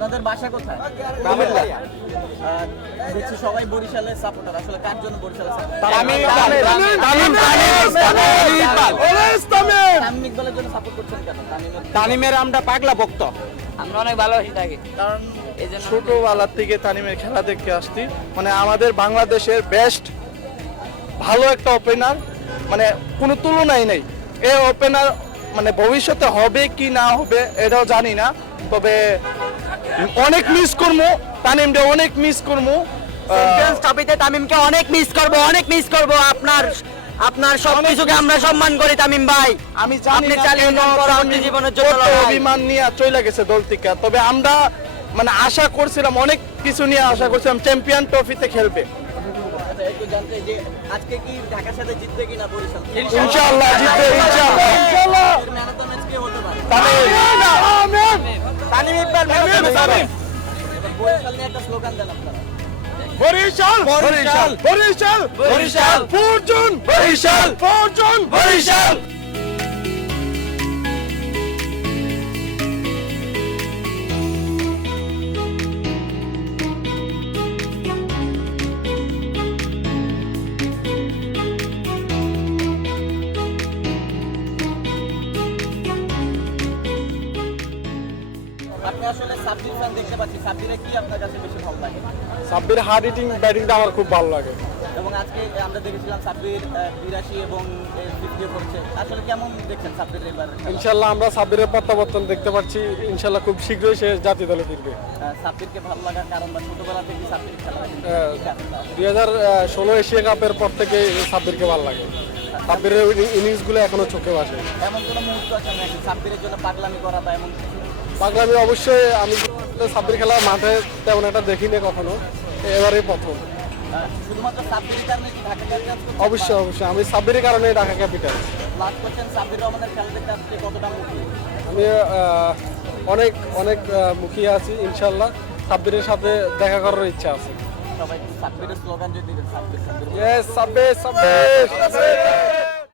আপনাদের বাসা কোথায়? দেখছি সবাই বরিশালের সাপোর্টার, আসলে কার জন্য বরিশালের তামিম ইকবালের জন্য সাপোর্ট করছেন কেন? তামিমের আমরা পাগলা ভক্ত, আমরা অনেক ভালোবাসি তাকে, কারণ এই জন্য ছোটবেলার থেকে তামিমের খেলা দেখে আসছি। মানে আমাদের বাংলাদেশের বেস্ট ভালো একটা ওপেনার, মানে কোনো তুলনাই নেই। এই ওপেনার মানে ভবিষ্যতে হবে কি না হবে এটাও জানি না, তবে অনেক মিস করবো তামিমকে, অনেক মিস করবো। চ্যাম্পিয়ন্স ট্রফিতে তামিমকে অনেক মিস করব। আপনার সবকিছুকে আমরা সম্মান করি তামিম ভাই। আমি জানি আপনি না চালিয়ে কেন যান পরবর্তী তামিম জীবনের জন্য কত লড়াই। অভিমান নিয়ে চলে গেছে দল থেকে, তবে আমরা মানে আশা করছিলাম, অনেক কিছু নিয়ে আশা করছিলাম চ্যাম্পিয়ন ট্রফিতে খেলবে। আচ্ছা, একটু জানতে যে আজকে কি ঢাকার সাথে জিতবে কিনা বরিশাল? ইনশাআল্লাহ জিতবে, ইনশাআল্লাহ। ম্যান অফ দ্য ম্যাচ কে হতে পারে? তামিম ইকবাল তামিম। বরিশাল নিয়ে একটা স্লোগান দেন আপনারা। Barishal Barishal Barishal Barishal fortune Barishal fortune Barishal. আপনি আসলে সাব্বির খান দেখতে পাচ্ছি, সাব্বিরে কি আপনার কাছে বেশি ভালো লাগে? সাব্বির হার্ড হিটিং ব্যাটিংটা আমার খুব ভালো লাগে। এবং আজকে আমরা দেখেছিলাম সাব্বির 82 এবং 50 করছে, আসলে কেমন দেখছেন সাব্বির এবার? ইনশাআল্লাহ আমরা সাব্বিরের প্রত্যাবর্তন দেখতে পাচ্ছি, ইনশাআল্লাহ খুব শীঘ্রই সে জাতীয় দলে ফিরবে। সাব্বিরকে ভালো লাগার কারণ বা ছোটবেলা থেকে সাব্বির খেলা 2016 এশিয়া কাপের পর থেকে সাব্বিরকে ভালো লাগে। সাব্বিরের ইনিংসগুলো এখনো চোখে ভাসে। এমন কোনো মুহূর্ত আছে নাকি সাব্বিরের জন্য পাগলামি করা বা এমন কিছু? পাগলামি অবশ্যই, আমি সাব্বির খেলা মাঠে তেমন একটা দেখিনি কখনো, এবারেই প্রথম। শুধুমাত্র সাব্বিরের কারণে কি ঢাকা ক্যাপিটালস? অবশ্যই অবশ্যই, আমি সাব্বিরের কারণে Dhaka capital. Last question, Sabbir রহমানের খেলা দেখতে আসলে কতটা মুখী? আমি অনেক অনেক মুখিয়ে আছি, ইনশাল্লাহ সাব্বিরের সাথে দেখা করার ইচ্ছা আছে। সবাই সাব্বিরের স্লোগান যদি দিতেন, সাব্বির সাব্বির ইয়েস সাব্বির সাব্বির।